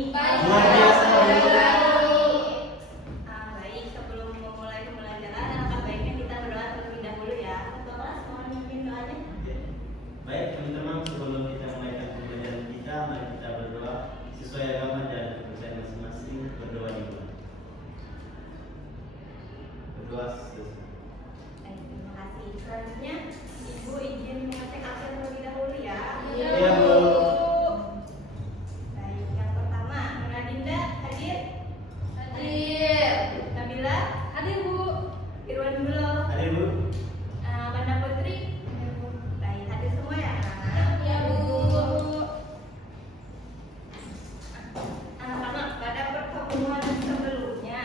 Luar biasa. Baik, sebelum memulai pembelajaran, alangkah baiknya kita berdoa terlebih dahulu ya. Ketua kelas, mohon memimpin doanya. Baik teman-teman, sebelum kita mulai pembelajaran kita, mari kita berdoa sesuai agama dan kepercayaan masing-masing. Berdoa dulu. Berdoa selesai. Baik, terima kasih. Selanjutnya, Ibu izin mengecek absen terlebih dahulu ya. Iya, Bu. Baik, yang pertama, Dinda hadir? Hadir. Nabila? Hadir, Bu. Irwan Dulo? Hadir, Bu. Banda Putri? Baik, hadir semua ya anak-anak? Ya, Bu. Anak-anak, pada pertemuan sebelumnya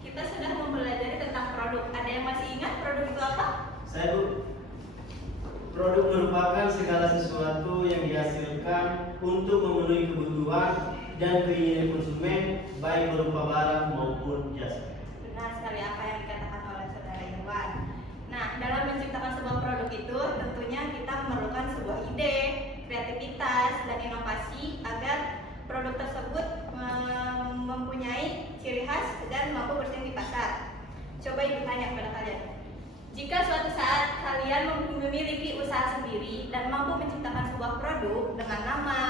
kita sudah mempelajari tentang produk. Ada yang masih ingat produk itu apa? Saya, Bu. Produk merupakan segala sesuatu yang dihasilkan untuk memenuhi kebutuhan dan keinginan konsumen, baik berupa barang maupun jasa. Benar sekali apa yang dikatakan oleh saudara Irwan. Nah, dalam menciptakan sebuah produk itu tentunya kita memerlukan sebuah ide, kreativitas, dan inovasi agar produk tersebut mempunyai ciri khas dan mampu bersaing di pasar. Coba Ibu tanya kepada kalian. Jika suatu saat kalian memiliki usaha sendiri dan mampu menciptakan sebuah produk dengan nama,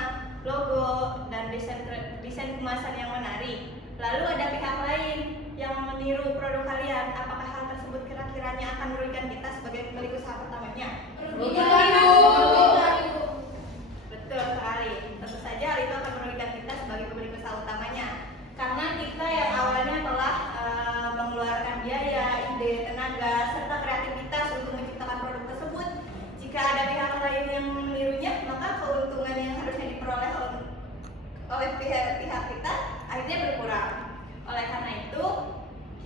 logo, dan desain kemasan yang menarik, lalu ada pihak lain yang meniru produk kalian, apakah hal tersebut kira-kiranya akan merugikan kita sebagai pemilik usaha pertamanya? Betul sekali. Tentu saja hal itu akan merugikan kita sebagai pemilik usaha utamanya, karena kita yang awalnya telah mengeluarkan biaya, ide, tenaga, serta kreativitas untuk menciptakan produk tersebut. Jika ada pihak lain yang menirunya, maka keuntungan yang harusnya diperoleh oleh pihak kita akhirnya berkurang. Oleh karena itu,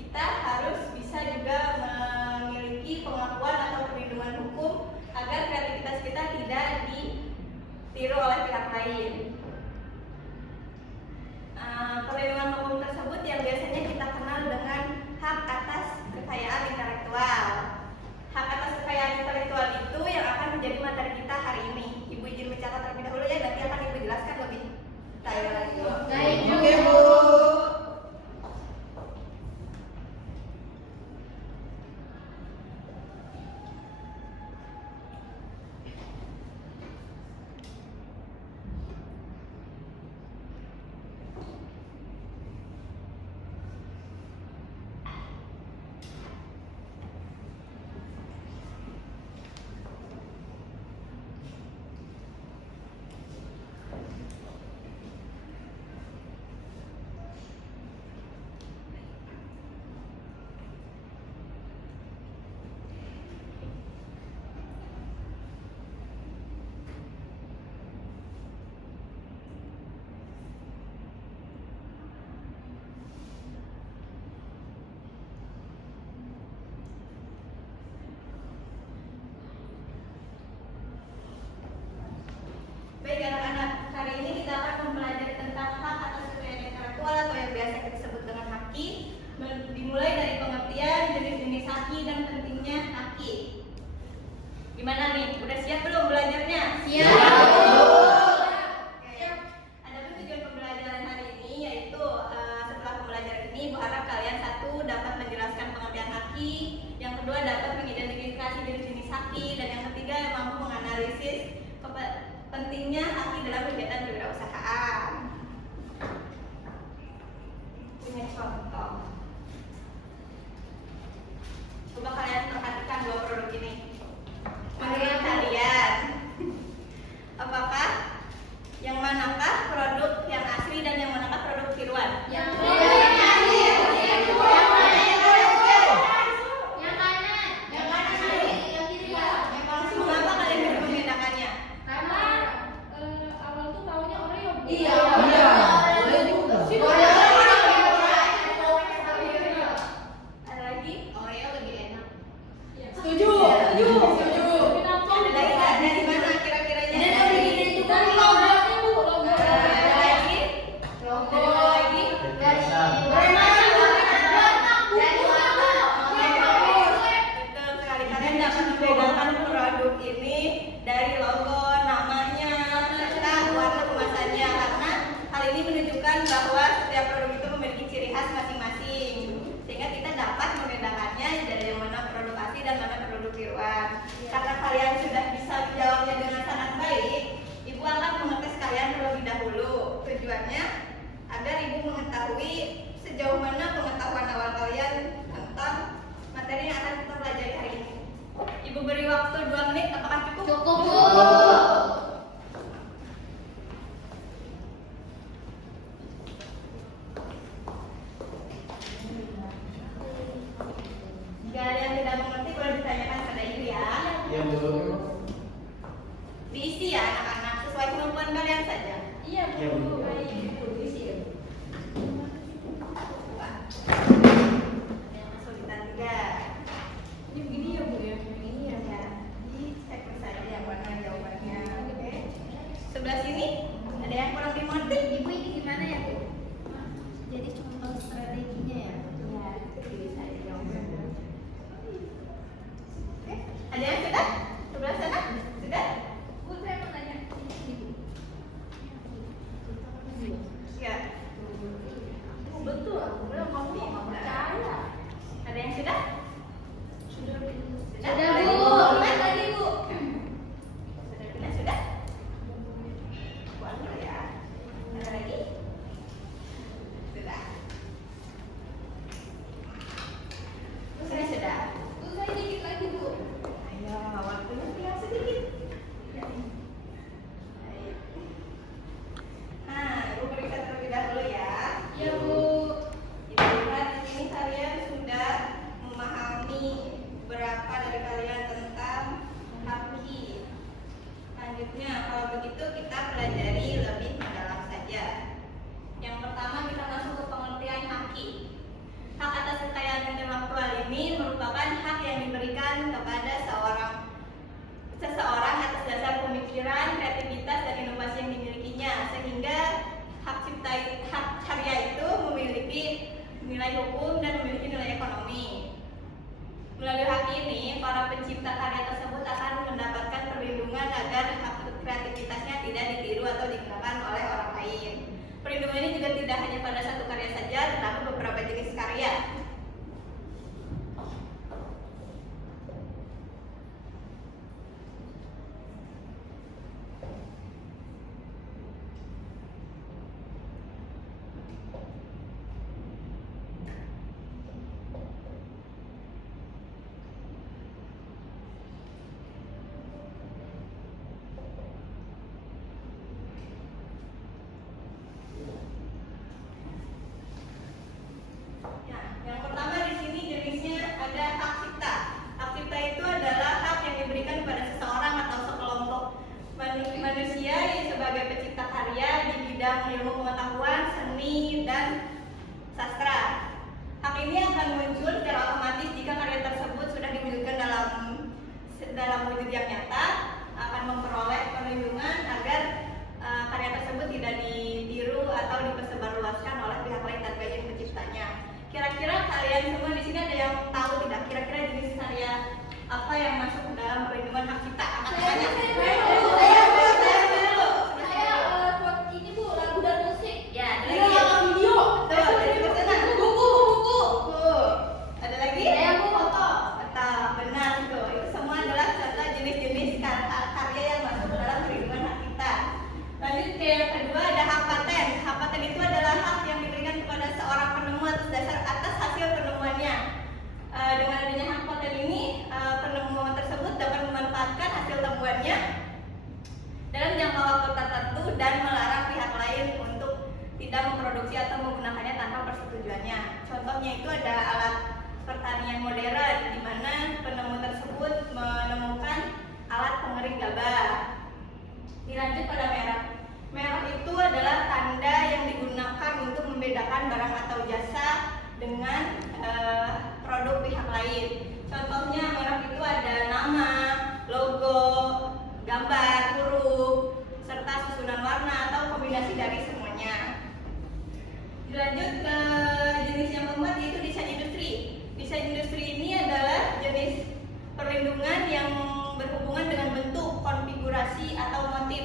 kita harus bisa juga memiliki pengakuan atau perlindungan hukum agar kreativitas kita tidak ditiru oleh pihak lain. Perlindungan hukum tersebut yang biasanya kita kenal dengan hak atas kekayaan intelektual. Hak atas kekayaan intelektual itu yang akan menjadi materi kita hari ini. Ibu izin mencatat terlebih dahulu ya, nanti akan Ibu jelaskan lebih detail lagi. Baik, Oke, Bu. Baik anak-anak, hari ini kita akan mempelajari tentang hak atas kekayaan intelektual atau yang biasa kita sebut dengan haki. Dimulai dari pengertian jenis-jenis haki dan pentingnya haki. Gimana nih? Udah siap belum belajarnya? Siap. Oke. Adapun tujuan pembelajaran hari ini yaitu setelah pembelajaran ini Bu harap kalian satu dapat menjelaskan pengertian haki, yang kedua dapat mengidentifikasi jenis-jenis haki, dan yang ketiga mampu menganalisis pentingnya haki dalam kegiatan kewirausahaan. Punya contoh. Coba kalian perhatikan dua produk ini. Menurut kalian, apakah yang manakah produk yang asli dan yang manakah produk tiruan? Yang Mengapa kalian bisa membedakannya? Ada lagi? Setuju. Ada lagi nggak? Dari mana kira-kiranya? Ada lagi? Ada lagi? Betul sekali, kalian dapat membedakan produk ini dari logo, namanya, serta warna kemasannya, karena Ya, Bu. Yang kesulitan 3. Ini begini ya Bu ya, yang ini ya. Dicek saja yang mana jawabannya. Oke. Sebelah sini ada yang kurang dimengerti. Ibu ini gimana ya Bu? Jadi contoh strateginya ya? Iya, bisa dijawab. Oke, ada yang sudah? Sebelah sana? Sudah? Bu, saya mau tanya. Ibu. Ya. Betul, aku bilang kamu nggak percaya. Ada yang sudah? Sudah Bu. Sudah, Tadi Bu. Sudah? Buang dulu ya. Ada lagi? Sudah. Sudah. Bu, saya dikit lagi Bu. Ayo, waktunya tinggal sedikit. Ayo. Nah, Ibu periksa terlebih dahulu ya. Ya Bu. Ibu lihat di sini kalian sudah memahami berapa dari kalian tentang haki. Selanjutnya, kalau begitu kita pelajari lebih mendalam saja. Yang pertama kita masuk ke pengertian haki. Hak atas kekayaan intelektual ini merupakan hak yang diberikan kepada seseorang atas dasar pemikiran, kreativitas, dan inovasi yang dimilikinya, sehingga hak karya itu memiliki nilai hukum dan memiliki nilai ekonomi. Melalui hak ini, para pencipta karya tersebut akan mendapatkan perlindungan agar hak kreativitasnya tidak ditiru atau digunakan oleh orang lain. Perlindungan ini juga tidak hanya pada satu karya saja, tetapi beberapa jenis karya. Ya, yang pertama di sini jenisnya ada hak cipta. Hak cipta itu adalah hak yang diberikan kepada seseorang atau sekelompok manusia yang sebagai pencipta karya di bidang ilmu pengetahuan, seni, dan sastra. Hak ini akan muncul secara otomatis jika karya tersebut sudah dimilikan dalam wujud yang nyata, akan memperoleh perlindungan agar karya tersebut tidak ditiru atau dipersebarluaskan oleh pihak lain tanpa izin penciptanya. Kira-kira kalian semua di sini ada yang tahu tidak? Kira-kira jenis karya apa yang masuk dalam perlindungan hak cipta? Angkat tangannya. Ini Bu, lagu dan musik. Ya, ada lagi ya? Video. Betul, ada juga sana. Buku. Buku. Ada lagi? Saya Bu foto. Betul, benar itu. Itu semua adalah contoh jenis-jenis karya yang masuk ke dalam perlindungan hak cipta. Lanjut ke yang kedua ada hak paten. Hak paten itu adalah hak yang diberikan kepada seorang penemu atas hasil penemuannya. Dengan adanya hak paten ini, penemu tersebut dapat memanfaatkan hasil temuannya dalam jangka waktu tertentu dan melarang pihak lain untuk tidak memproduksi atau menggunakannya tanpa persetujuannya. Contohnya itu ada alat pertanian modern di mana penemu tersebut menemukan alat pengering gabah. Dilanjut pada merek. Merek itu adalah tanda yang digunakan untuk membedakan barang atau jasa dengan produk pihak lain. Contohnya merek itu ada nama, logo, gambar, huruf, serta susunan warna atau kombinasi dari semuanya. Dilanjut ke jenis yang keempat yaitu desain industri. Desain industri ini adalah jenis perlindungan yang berhubungan dengan bentuk, konfigurasi, atau motif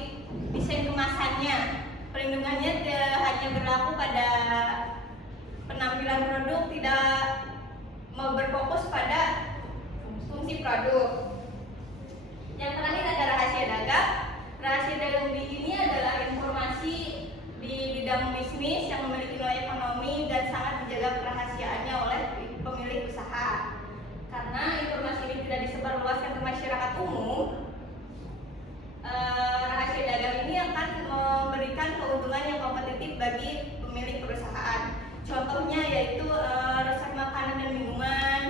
desain kemasannya. Perlindungannya hanya berlaku pada penampilan produk, tidak berfokus pada fungsi produk. Yang terakhir ada rahasia dagang. Rahasia dagang ini adalah informasi di bidang bisnis yang memiliki nilai ekonomi dan sangat dijaga kerahasiaannya oleh pemilik usaha. Karena informasi ini tidak disebarluaskan ke masyarakat umum, rahasia dagang ini akan memberikan keuntungan yang kompetitif bagi pemilik perusahaan. Contohnya yaitu resep makanan dan minuman,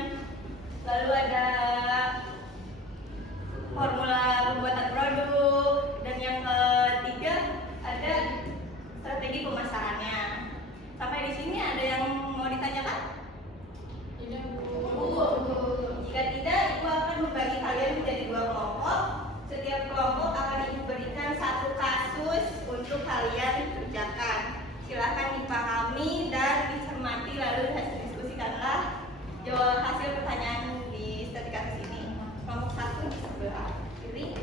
lalu ada formula pembuatan produk, dan yang ketiga ada strategi pemasarannya. Sampai di sini ada yang mau ditanyakan? Tidak, Jika tidak, Ibu akan membagi kalian menjadi 2 kelompok. Setiap kelompok akan Ibu berikan 1 kasus untuk kalian kerjakan. Silakan dipahami dan dicermati lalu diskusikanlah jawab hasil pertanyaan di studi kasus ini. Kelompok 1 di sebelah kiri,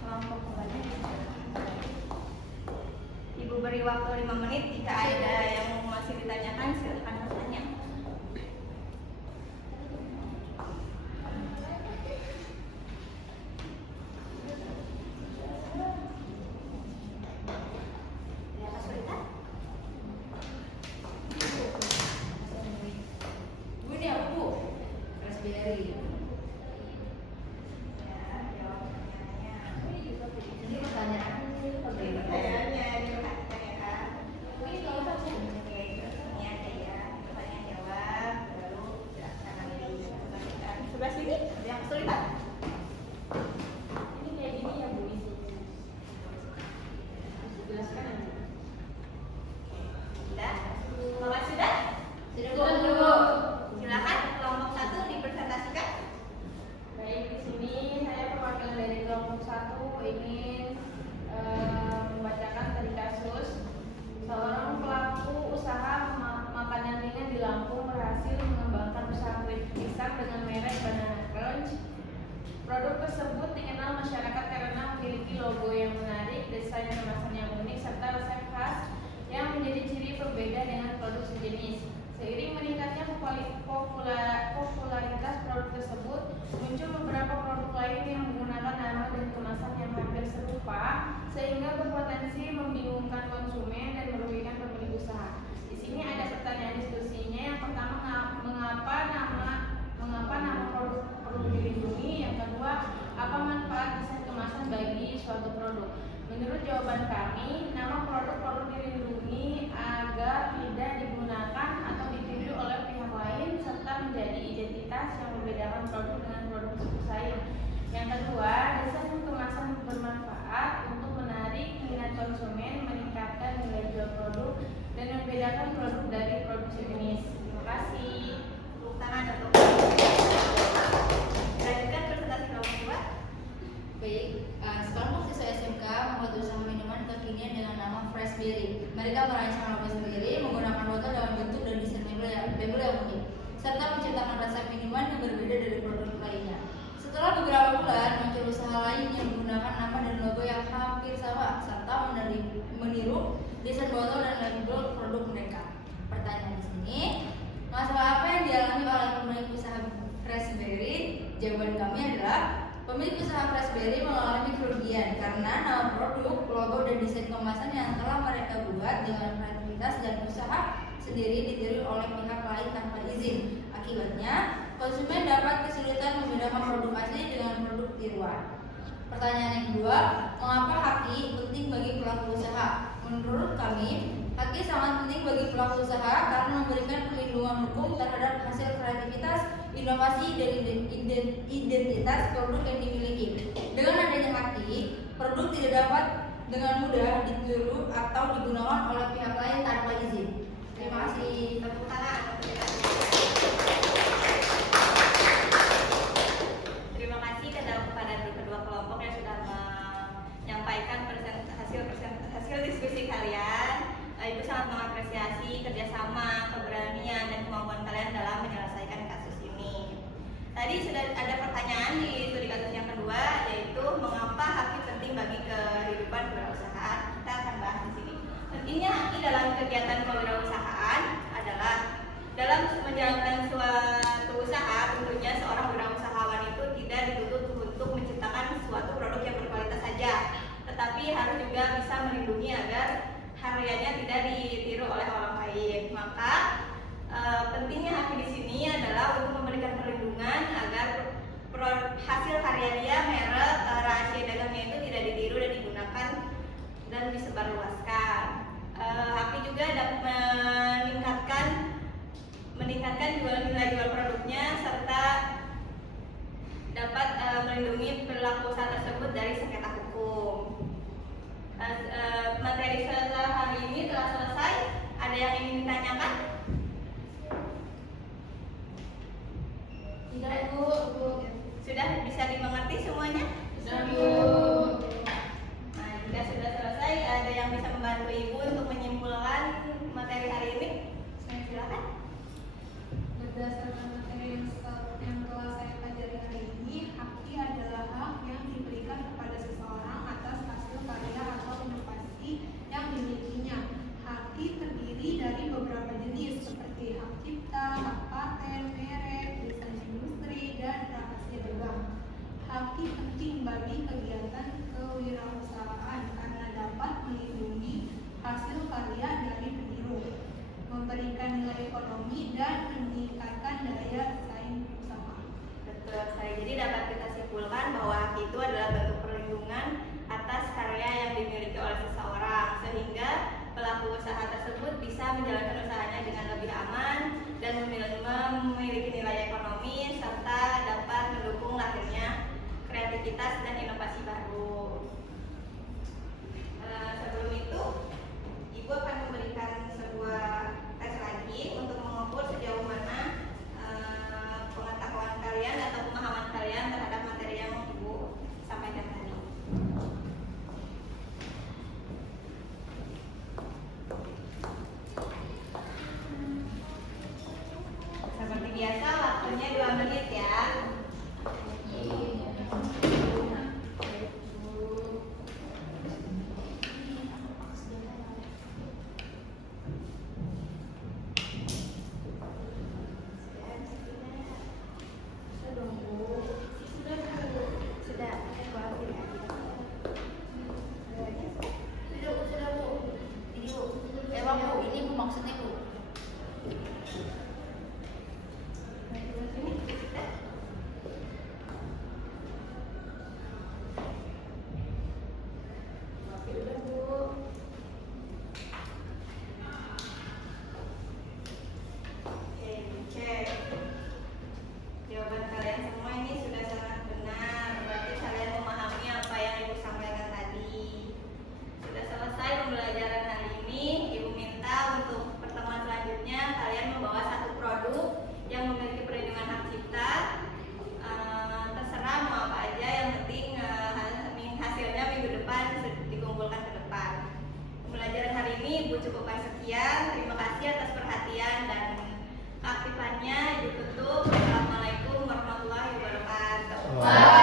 kelompok 2 di sebelah kanan. Ibu beri waktu 5 menit. Jika ada yang masih ditanyakan, silakan bertanya. Ada kesulitan? Bu, ini apa Bu? Raspberry. Ya, jawab pertanyaannya. Ini pertanyaan Pertanyaannya diperhatikan ya Kak. Ini kalau satu. Oke, ini ada ya. Pertanyaan jawab, lalu jelaskan lagi kesulitan. Sebelah sini ada yang kesulitan? Ini kayak gini ya Bu isi. Jelaskan aja. Sudah? Bapak sudah? Sudah Bu. Silakan kelompok 1 dipresentasikan. Baik, di sini saya perwakilan dari kelompok 1 ingin membacakan dari kasus seorang pelaku usaha makanan ringan di Lampung berhasil mengembangkan usaha kue pisang dengan merek Banana Crunch. Produk tersebut dikenal masyarakat karena memiliki logo yang menarik, desain kemasan yang unik, serta resep khas yang menjadi ciri berbeda dengan produk sejenis. Seiring meningkatnya popularitas produk tersebut, muncul beberapa produk lain yang menggunakan nama dan kemasan yang hampir serupa, sehingga berpotensi membingungkan konsumen dan merugikan pemilik usaha. Di sini ada pertanyaan diskusinya. Yang pertama, mengapa nama produk perlu dilindungi? Yang kedua, apa manfaat desain kemasan bagi suatu produk? Menurut jawaban kami, nama produk perlu dilindungi agar tidak digunakan atau ditiru oleh pihak lain serta menjadi identitas yang membedakan produk dengan produk bersaing. Yang kedua, desain kemasan bermanfaat untuk menarik minat konsumen, meningkatkan nilai jual produk, dan membedakan produk dari produk sejenis. Terima kasih. Tepuk tangan untuk lanjutkan presentasi kelompok 2. Baik, sekelompok siswa SMK membuat usaha minuman kekinian dengan nama Freshberry. Mereka merancang logo sendiri, menggunakan botol dalam bentuk dan desain label yang unik, serta menciptakan resep minuman yang berbeda dari produk lainnya. Setelah beberapa bulan, muncul usaha lain yang menggunakan nama dan logo yang hampir sama, serta meniru desain botol dan label produk mereka. Pertanyaan di sini, masalah apa yang dialami oleh pemilik usaha Freshberry? Jawaban kami adalah pemilik usaha Freshberry mengalami kerugian karena nama produk, logo, dan desain kemasan yang telah mereka buat dengan kreativitas dan usaha sendiri ditiru oleh pihak lain tanpa izin. Akibatnya, konsumen dapat kesulitan membedakan produk asli dengan produk tiruan. Pertanyaan yang kedua, mengapa haki penting bagi pelaku usaha? Menurut kami, haki sangat penting bagi pelaku usaha karena memberikan perlindungan hukum terhadap hasil kreativitas, inovasi, dan identitas produk yang dimiliki. Dengan adanya haki, produk tidak dapat dengan mudah ditiru atau digunakan oleh pihak lain tanpa izin. Terima kasih. Tepuk tangan untuk terima kasih kepada kedua kelompok yang sudah menyampaikan hasil diskusi kalian. Ibu sangat mengapresiasi kerjasama, keberanian, dan kemampuan kalian dalam menyelesaikan kasus ini. Tadi sudah ada pertanyaan di studi kasus yang kedua, yaitu mengapa haki penting bagi kehidupan kewirausahaan. Kita akan bahas di sini. Pentingnya haki dalam kegiatan kewirausahaan adalah dalam menjalankan suatu usaha, tentunya seorang wirausahawan itu tidak dituntut untuk menciptakan suatu produk yang berkualitas saja, tetapi harus juga bisa melindungi agar karyanya tidak ditiru oleh orang lain. Maka pentingnya haki di sini adalah untuk memberikan perlindungan agar hasil karya dia, merek, rahasia dagangnya itu tidak ditiru dan digunakan dan disebarluaskan. Haki juga dapat meningkatkan nilai jual produknya serta dapat melindungi pelaku usaha tersebut dari sengketa hukum. Materi kita hari yang ingin ditanyakan? Tidak, Bu. Sudah bisa dimengerti semuanya? Sudah, Bu. Nah, jika sudah selesai, ada yang bisa membantu Ibu untuk menyimpulkan materi hari ini? Saya silakan. Berdasarkan materi yang telah saya pelajari hari ini, haki adalah hak yang diberikan kepada seseorang atas hasil karya atau inovasi yang dimilikinya. Haki terdiri dari beberapa jenis seperti hak cipta, hak paten, merek, lisensi industri, dan rahasia dagang. Haki penting bagi kegiatan kewirausahaan karena dapat melindungi hasil karya dari peniru, memberikan nilai ekonomi, dan meningkatkan daya saing usaha. Betul sekali. Jadi dapat kita simpulkan bahwa hak itu adalah bentuk perlindungan atas karya yang dimiliki oleh seseorang, sehingga pelaku usaha tersebut bisa menjalankan usahanya dengan lebih aman dan memiliki nilai ekonomi serta dapat mendukung lahirnya kreativitas dan inovasi baru. Sebelum itu, Ibu akan memberikan sebuah tes lagi untuk mengukur sejauh mana pengetahuan kalian atau pemahaman kalian terhadap materi yang Ibu sampaikan tadi. Seperti biasa, waktunya 2 menit ya. Sudah, Sudah, Bu. Ini, Bu. Bu, ini Bu maksudnya, Bu. Oke, cek. Jawaban kalian semua ini sudah sangat benar. Berarti kalian memahami apa yang Ibu sampaikan tadi. Sudah selesai pembelajaran hari ini. Ibu minta untuk pertemuan selanjutnya kalian membawa satu produk yang memiliki perlindungan hak cipta. Terserah mau apa aja, yang penting hasilnya minggu depan dikumpulkan ke depan. Pembelajaran hari ini Ibu cukupkan sekian. Terima kasih atas perhatian dan keaktifannya. Ibu tutup. Assalamualaikum warahmatullahi wabarakatuh.